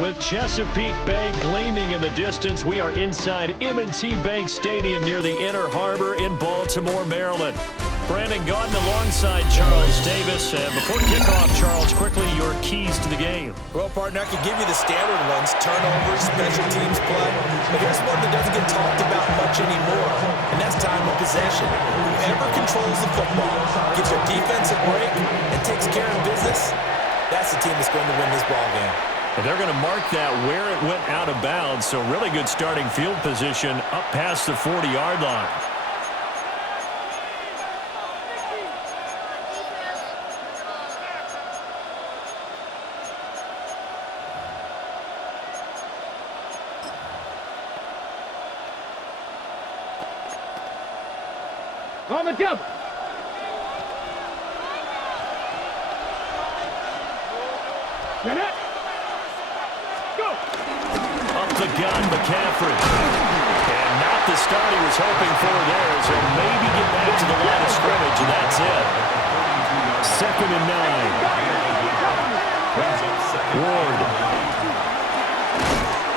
With Chesapeake Bay gleaming in the distance, we are inside M&T Bank Stadium near the Inner Harbor in Baltimore, Maryland. Brandon Gaudin alongside Charles Davis. And before kickoff, Charles, quickly your keys to the game. Well, partner, I could give you the standard ones, turnovers, special teams play. But here's one that doesn't get talked about much anymore, and that's time of possession. Whoever controls the football, gives their defense a break, and takes care of business, that's the team that's going to win this ball game. And they're going to mark that where it went out of bounds, so really good starting field position up past the 40-yard line. On the double. Get it. Go. Up the gun, McCaffrey. And not the start he was hoping for there, so maybe get back to the line of scrimmage, and that's it. 2nd and 9. Ward.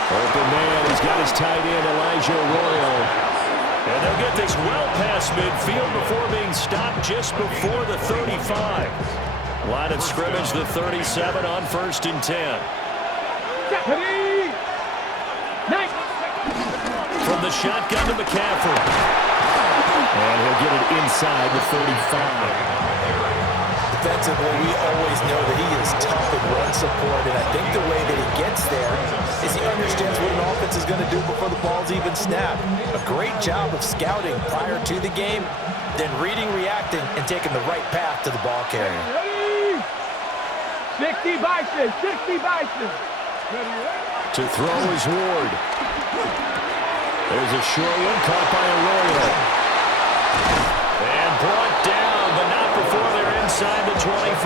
Open man, he's got his tight end, Elijah Arroyo. And they'll get this well past midfield before being stopped just before the 35. Line of scrimmage, the 37 on 1st and 10. From the shotgun to McCaffrey. And he'll get it inside the 35. Defensively, we always know that he is tough in run support, and I think the way that he gets there is he understands what an offense is going to do before the ball's even snapped. A great job of scouting prior to the game, then reading, reacting, and taking the right path to the ball carrier. 60 Bison, 60 Bison. To throw is Ward. There's a short one caught by Arroyo. And brought down, but not before they're inside the 25.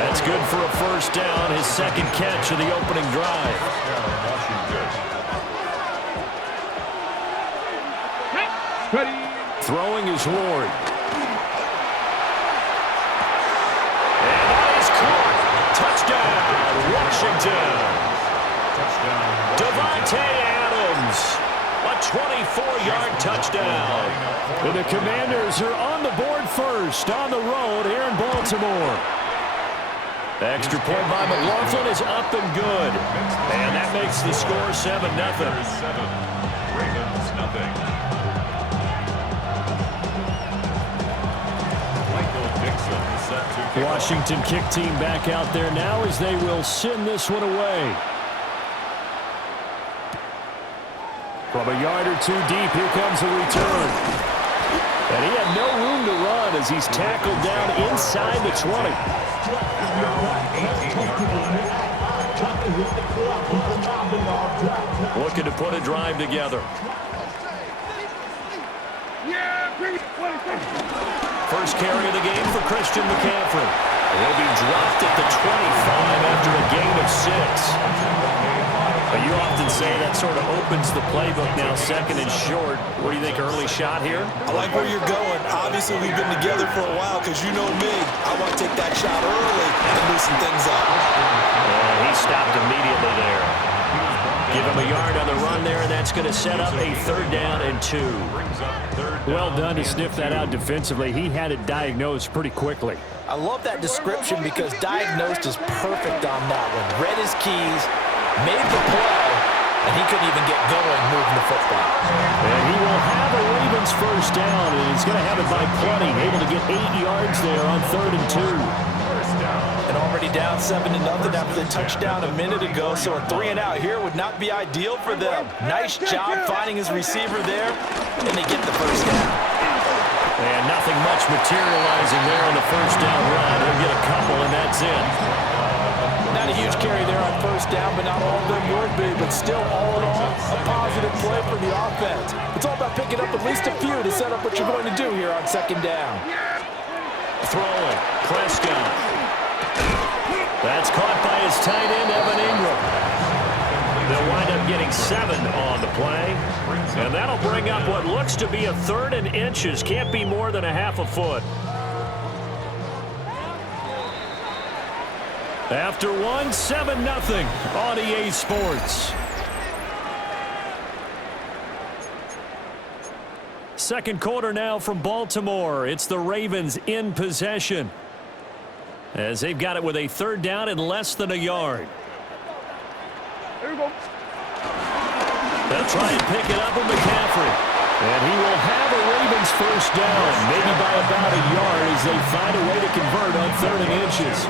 That's good for a first down, his second catch of the opening drive. Ready. Throwing is Ward. And that is caught. Touchdown, Washington. Devontae Adams. A 24-yard touchdown. And the Commanders are on the board first on the road here in Baltimore. Extra point by McLaughlin is up and good. And that makes the score 7-0. Ravens, nothing. Washington kick team back out there now as they will send this one away. From a yard or two deep, here comes the return. And he had no room to run as he's tackled down inside the 20. Looking to put a drive together. First carry of the game for Christian McCaffrey. He'll be dropped at the 25 after a gain of 6. But you often say that sort of opens the playbook now, 2nd and short. What do you think, early shot here? I like where you're going. Obviously, we've been together for a while because you know me. I want to take that shot early and loosen things up. And he stopped immediately there. Give him a yard on the run there, and that's going to set up a 3rd down and 2. Well done to sniff that out defensively. He had it diagnosed pretty quickly. I love that description because diagnosed is perfect on that one. Read his keys, made the play, and he couldn't even get going moving the football. And he will have a Ravens first down, and he's going to have it by plenty. Able to get 8 yards there on 3rd and 2. And already down 7-0 after the touchdown a minute ago, so a 3-and-out here would not be ideal for them. Nice job finding his receiver there, and they get the first down. And nothing much materializing there on the first down run. He'll get a couple, and that's it. Not a huge carry there on first down, but not all of them would be. But still, all in all, a positive play for the offense. It's all about picking up at least a few to set up what you're going to do here on 2nd down. Throwing, Prescott. That's caught by his tight end, Evan Ingram. They'll wind up getting 7 on the play. And that'll bring up what looks to be a 3rd and inches. Can't be more than a half a foot. After one, 7-0 on EA Sports. Second quarter now from Baltimore. It's the Ravens in possession, as they've got it with a third down and less than a yard. Here we go. They'll try and pick it up with McCaffrey. And he will have a Ravens first down, maybe by about a yard, as they find a way to convert on 3rd and inches.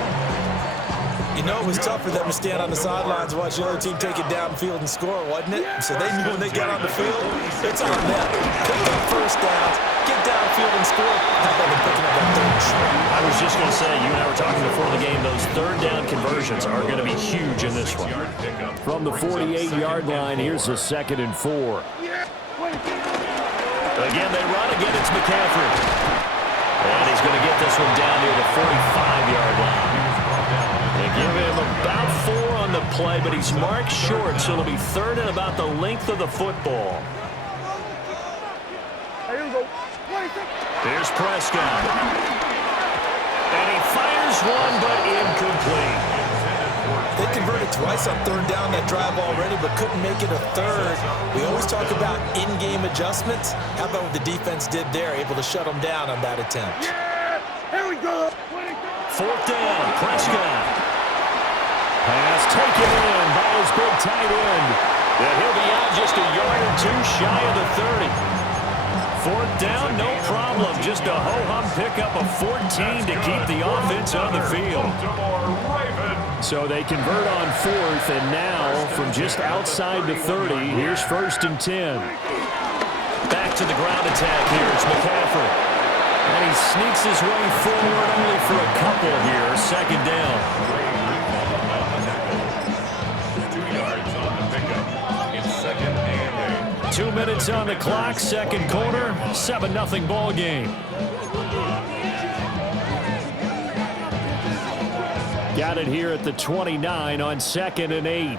You know, it was tough for them to stand on the sidelines and watch the other team take it downfield and score, wasn't it? So they knew when they got on the field, it's on them. Pick up first downs, get downfield and score. How about them picking up that 3rd and short? I was just going to say, you and I were talking before the game, those 3rd down conversions are going to be huge in this one. From the 48-yard line, here's a 2nd and 4. Again, they run again. It's McCaffrey. And he's going to get this one down near the 45-yard line. They give him about 4 on the play, but he's marked short, so it'll be 3rd and about the length of the football. Here we go. Here's Prescott. And he fires one, but incomplete. They converted twice on 3rd down that drive already, but couldn't make it a 3rd. We always talk about in-game adjustments. How about what the defense did there, able to shut them down on that attempt? Yeah! Here we go! 4th down, Prescott. Pass taken in by his big tight end. And he'll be out just a yard or 2 shy of the 30. 4th down, no problem. Just a ho-hum pickup of 14 to keep the offense on the field. So they convert on 4th, and now from just outside the 30, here's 1st and 10. Back to the ground attack here. It's McCaffrey. And he sneaks his way forward only for a couple here. 2nd down. 2 yards on the pickup. It's 2nd and 8. 2 minutes on the clock, 2nd quarter, 7-0 ball game. Got it here at the 29 on 2nd and 8.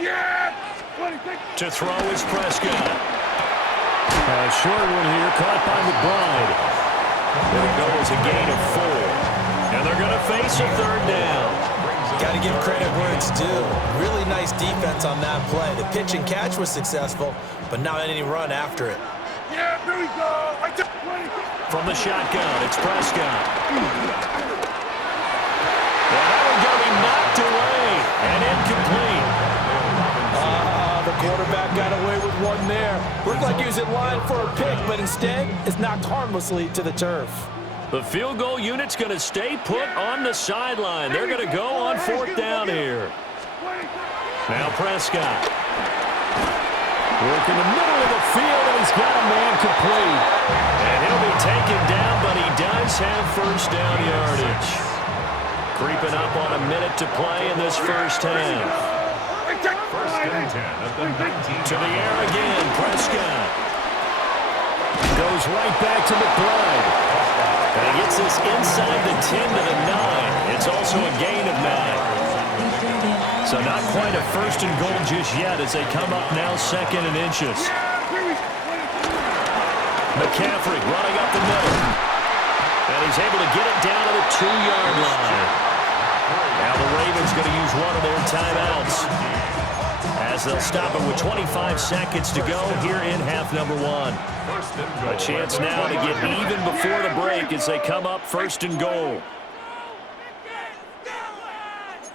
Yeah! 26. To throw is Prescott. A short one here, caught by McBride. It'll go as a gain of 4. And they're going to face a 3rd down. Got to give credit where it's due. Really nice defense on that play. The pitch and catch was successful, but not any run after it. Yeah, here we go! From the shotgun, it's Prescott. And that one going to be knocked away and incomplete. The quarterback got away with one there. Looked like he was in line for a pick, but instead it's knocked harmlessly to the turf. The field goal unit's going to stay put on the sideline. They're going to go on 4th down here. Now Prescott. Work in the middle of the field, and he's got a man complete. And he'll be taken down, but he does have 1st down yardage. Creeping up on a minute to play in this first half. 1st and 10 at the 19. To the air again, Prescott. Goes right back to McBride. And he gets this inside the 10 to the 9. It's also a gain of 9. So not quite a 1st and goal just yet as they come up now 2nd and inches. McCaffrey running up the middle. And he's able to get it down to the 2-yard line. Now the Ravens going to use one of their timeouts, as they'll stop it with 25 seconds to go here in half number 1. A chance now to get even before the break as they come up 1st and goal.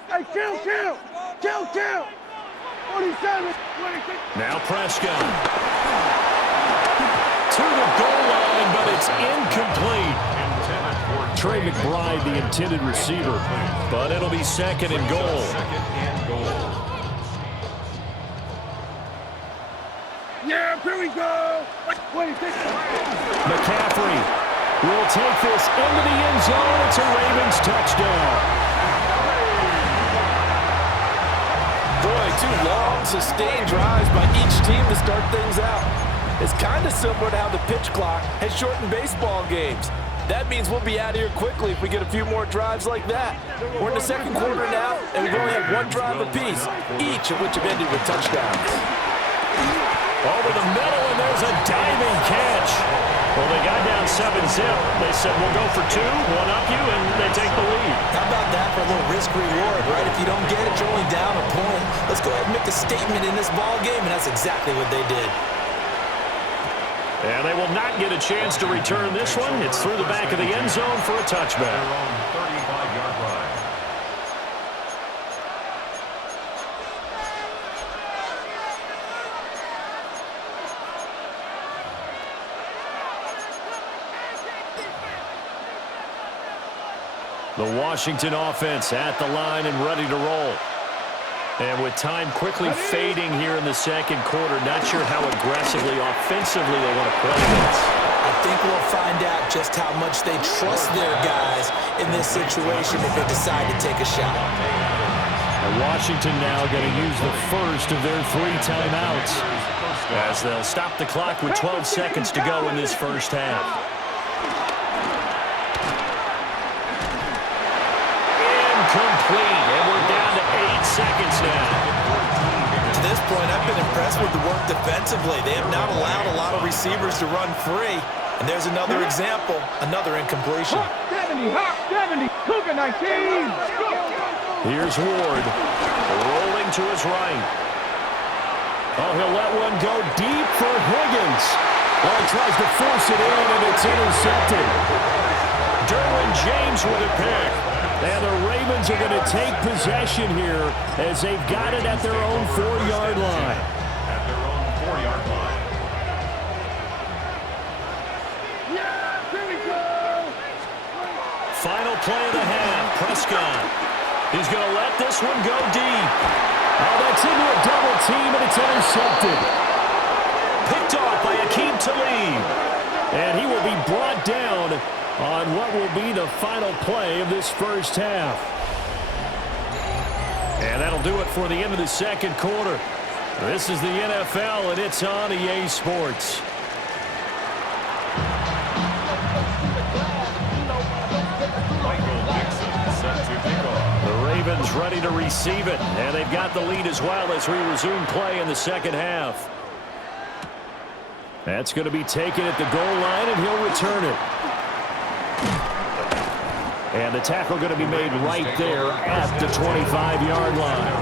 Hey, kill! 47, 26. Now Prescott. To the goal line, but it's incomplete. Trey McBride, the intended receiver, but it'll be 2nd and goal. Yeah, here we go! 26. McCaffrey will take this into the end zone. It's a Ravens touchdown. Boy, 2 long, sustained drives by each team to start things out. It's kind of similar to how the pitch clock has shortened baseball games. That means we'll be out of here quickly if we get a few more drives like that. We're in the 2nd quarter now, and we've only had 1 drive apiece, each of which have ended with touchdowns. Over the middle, and there's a diving catch. Well, they got down 7-zip. They said, we'll go for 2, one up you, and they take the lead. How about that for a little risk-reward, right? If you don't get it, you're only down a point. Let's go ahead and make a statement in this ball game, and that's exactly what they did. And they will not get a chance to return this one. It's through the back of the end zone for a touchback. 35-yard line. The Washington offense at the line and ready to roll. And with time quickly fading here in the second quarter, not sure how aggressively, offensively they want to play this. I think we'll find out just how much they trust their guys in this situation if they decide to take a shot. And Washington now going to use the first of their 3 timeouts as they'll stop the clock with 12 seconds to go in this first half. Incomplete, and we're down to 8 seconds now. To this point, I've been impressed with the work defensively. They have not allowed a lot of receivers to run free. And there's another example, another incompletion. 70, Cougar 19. Here's Ward, rolling to his right. Oh, he'll let one go deep for Higgins. Well, he tries to force it in, and it's intercepted. Derwin James with a pick. And the Ravens are going to take possession here as they've got it at their own 4-yard line. At their own 4-yard line. Yeah, here we go. Final play of the half, Prescott. He's going to let this one go deep. Oh, that's into a double team, and it's intercepted. Picked off by Akeem Talib. And he will be brought down on what will be the final play of this first half. And that'll do it for the end of the second quarter. This is the NFL, and it's on EA Sports. The Ravens ready to receive it, and they've got the lead as well as we resume play in the second half. That's going to be taken at the goal line, and he'll return it. And the tackle going to be made right there at the 25-yard line.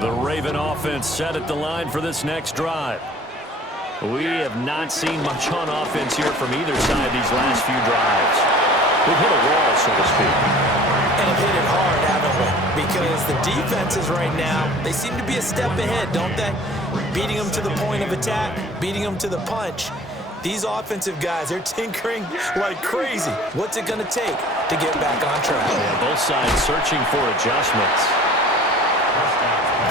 The Raven offense set at the line for this next drive. We have not seen much on offense here from either side these last few drives. We've hit a wall, so to speak. And have hit it hard, haven't we? Because the defenses right now, they seem to be a step ahead, don't they? Beating them to the point of attack, beating them to the punch. These offensive guys, they're tinkering like crazy. What's it going to take to get back on track? Yeah, both sides searching for adjustments.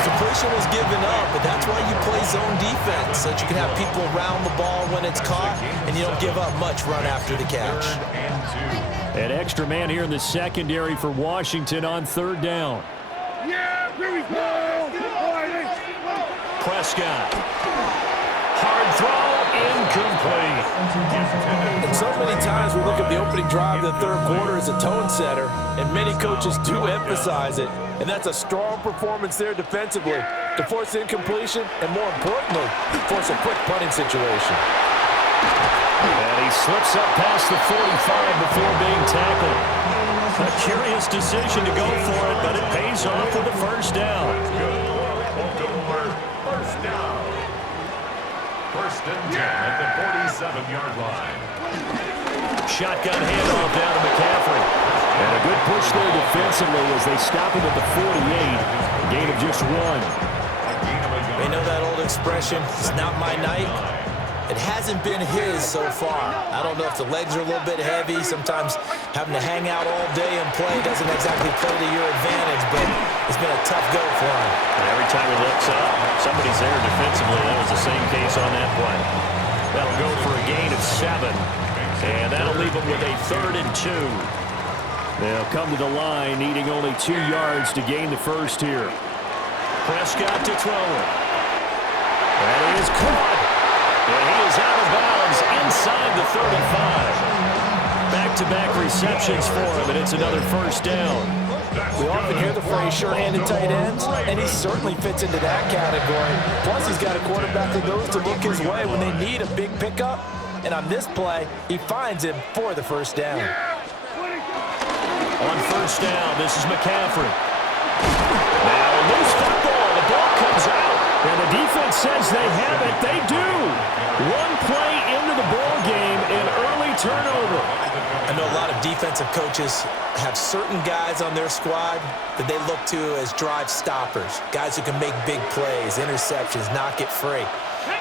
Completion was given up, but that's why you play zone defense, so that you can have people around the ball when it's caught, and you don't give up much run after the catch. An extra man here in the secondary for Washington on 3rd down. Yeah, here we go. Prescott. Hard throw, incomplete. And so many times we look at the opening drive of the third quarter as a tone setter, and many coaches do emphasize it, and that's a strong performance there defensively to force incompletion and, more importantly, force a quick punting situation. And he slips up past the 45 before being tackled. A curious decision to go for it, but it pays off with the first down. First down. 1st and 10 at the 47-yard line. Shotgun handoff down to McCaffrey. And a good push there defensively as they stop him at the 48. Gain of just 1. You know that old expression, it's not my night? It hasn't been his so far. I don't know if the legs are a little bit heavy. Sometimes having to hang out all day and play doesn't exactly play to your advantage, but it's been a tough go for him. And every time he looks up, somebody's there defensively. That was the same case on that play. That'll go for a gain of 7. And that'll leave him with a 3rd and 2. They'll come to the line needing only 2 yards to gain the first here. Prescott to throw it. That is caught. And he is out of bounds inside the 35. Back back-to-back receptions for him, and it's another first down. We often hear the phrase sure-handed tight ends, and he certainly fits into that category. Plus, he's got a quarterback who knows to look his way when they need a big pickup. And on this play, he finds him for the first down. On first down, this is McCaffrey. Now a loose football. The ball comes out. And the defense says they have it. They do. One play into the ball game, an early turnover. I know a lot of defensive coaches have certain guys on their squad that they look to as drive stoppers, guys who can make big plays, interceptions, knock it free.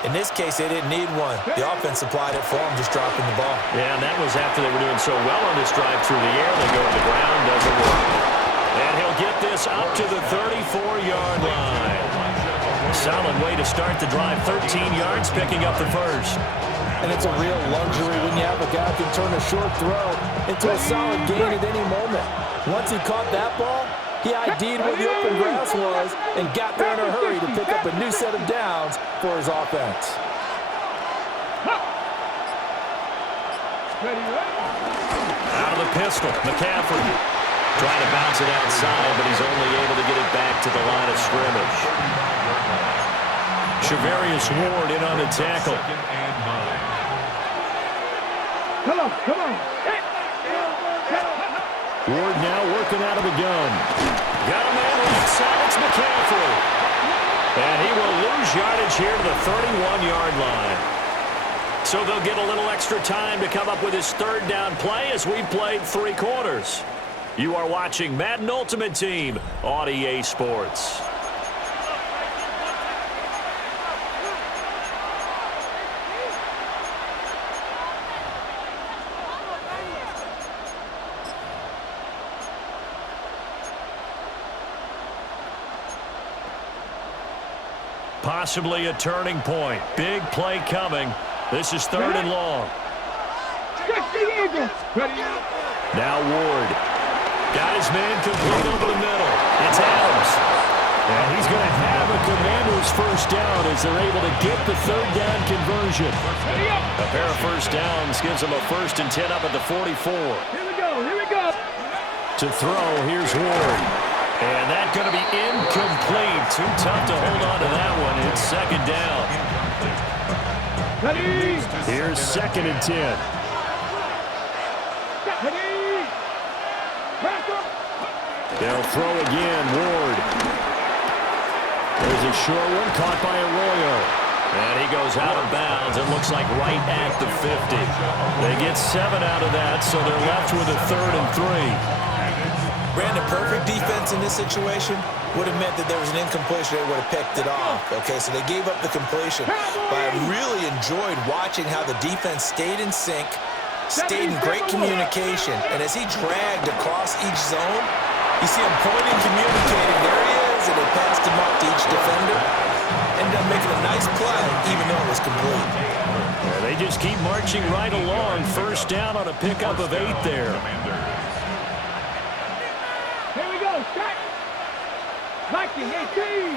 In this case, they didn't need one. The offense supplied it for them, just dropping the ball. Yeah, and that was after they were doing so well on this drive through the air. They go to the ground, doesn't work. And he'll get this up to the 34-yard line. Solid way to start the drive. 13 yards, picking up the first. And it's a real luxury when you have a guy who can turn a short throw into a solid gain at any moment. Once he caught that ball, he ID'd where the open grass was and got there in a hurry to pick up a new set of downs for his offense. Out of the pistol, McCaffrey. Trying to bounce it outside, but he's only able to get it back to the line of scrimmage. Shavarius Ward in on the tackle. Come on, come on. Ward now working out of the gun. Got a man right side. It's McCaffrey. And he will lose yardage here to the 31-yard line. So they'll get a little extra time to come up with his third down play as we've played 3 quarters. You are watching Madden Ultimate Team on EA Sports. Possibly a turning point. Big play coming. This is 3rd and long. Now Ward. Got his man complete over the middle. It's Adams. And he's going to have a Commanders first down as they're able to get the 3rd down conversion. A pair of first downs gives them a 1st and 10 up at the 44. Here we go, here we go. To throw, here's Ward. And that's going to be incomplete. Too tough to hold on to that one. It's 2nd down. Here's 2nd and 10. They'll throw again, Ward. There's a short one caught by Arroyo. And he goes out of bounds. It looks like right at the 50. They get 7 out of that, so they're left with a 3rd and 3. Brandon, perfect defense in this situation would have meant that there was an incompletion. They would have picked it off. Okay, so they gave up the completion. But I really enjoyed watching how the defense stayed in sync, stayed in great communication. And as he dragged across each zone, you see him pointing, communicating. There he is, and they passed him up to each defender. Ended up making a nice play, even though it was complete. Yeah, they just keep marching right along. First down on a pickup of 8 there. Here we go, start. 19, 18.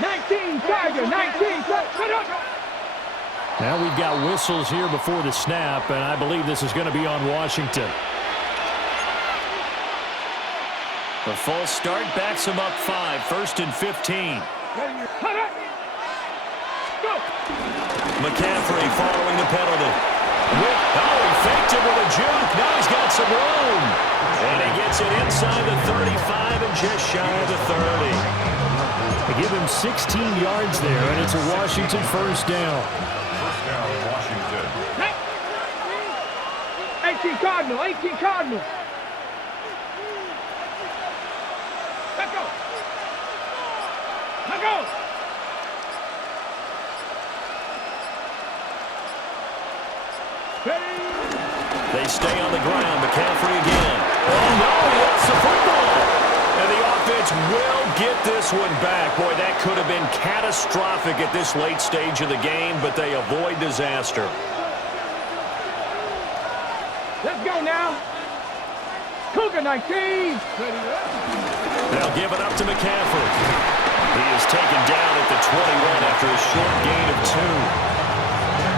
19, Tiger, 19, put up. Now we've got whistles here before the snap, and I believe this is going to be on Washington. The false start backs him up 5, 1st and 15. McCaffrey following the penalty. Oh, he faked it with a juke. Now he's got some room. And he gets it inside the 35 and just shy of the 30. They give him 16 yards there, and it's a Washington first down. First down, Washington. 18 Cardinal, 18 Cardinal. Let's go. Let's go. They stay on the ground. McCaffrey again. Oh, no, he lost the football. And the offense will get this one back. Boy, that could have been catastrophic at this late stage of the game, but they avoid disaster. Let's go now. Cougar 19. They'll give it up to McCaffrey. He is taken down at the 21 after a short gain of 2.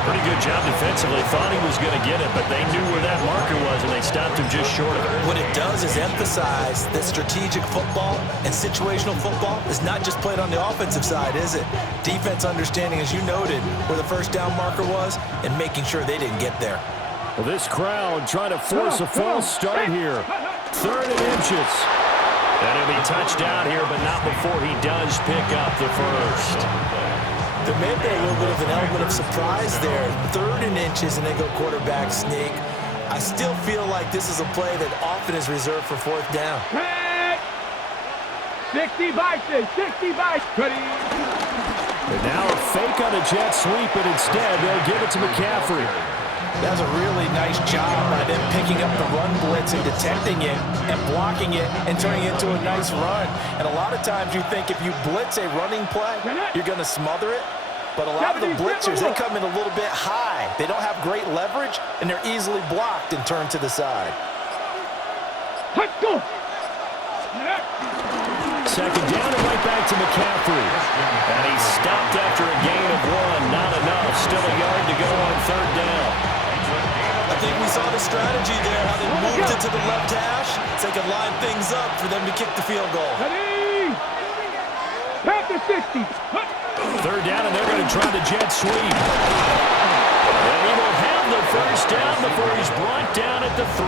Pretty good job defensively. Thought he was going to get it, but they knew where that marker was, and they stopped him just short of it. What it does is emphasize that strategic football and situational football is not just played on the offensive side, is it? Defense understanding, as you noted, where the first down marker was and making sure they didn't get there. Well, this crowd trying to force a false start here. 3rd and inches. And he'll be touchdown here, but not before he does pick up the first. There may be a little bit of an element of surprise there. 3rd and inches, and they go quarterback sneak. I still feel like this is a play that often is reserved for 4th down. 60 bites, 60 bites. Ready? And now a fake on a jet sweep, but instead they'll give it to McCaffrey. That was a really nice job by them picking up the run blitz and detecting it and blocking it and turning it into a nice run. And a lot of times you think if you blitz a running play, you're going to smother it. But a lot of the blitzers, they come in a little bit high. They don't have great leverage, and they're easily blocked and turned to the side. Let's go. 2nd down and right back to McCaffrey. And he's stopped after a gain of 1. Not enough. Still a yard to go on 3rd down. I think we saw the strategy there, how they moved it to the left hash so they could line things up for them to kick the field goal. Ready? Pass the 60. 3rd down, and they're going to try the jet sweep. And he will have the first down before he's brought down at the 3.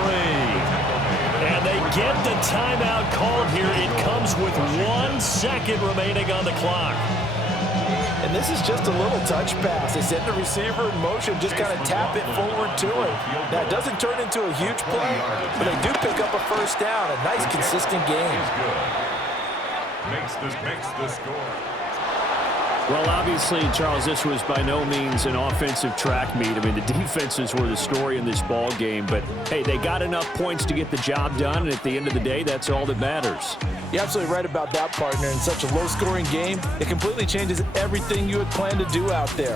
And they get the timeout called here. It comes with 1 second remaining on the clock. And this is just a little touch pass. They send the receiver in motion, just kind of tap it forward to him. Now, it doesn't turn into a huge play, but they do pick up a first down. A nice, consistent game. Makes the score. Well, obviously, Charles, this was by no means an offensive track meet. I mean, the defenses were the story in this ball game. But, hey, they got enough points to get the job done, and at the end of the day, that's all that matters. You're absolutely right about that, partner. In such a low-scoring game, it completely changes everything you had planned to do out there.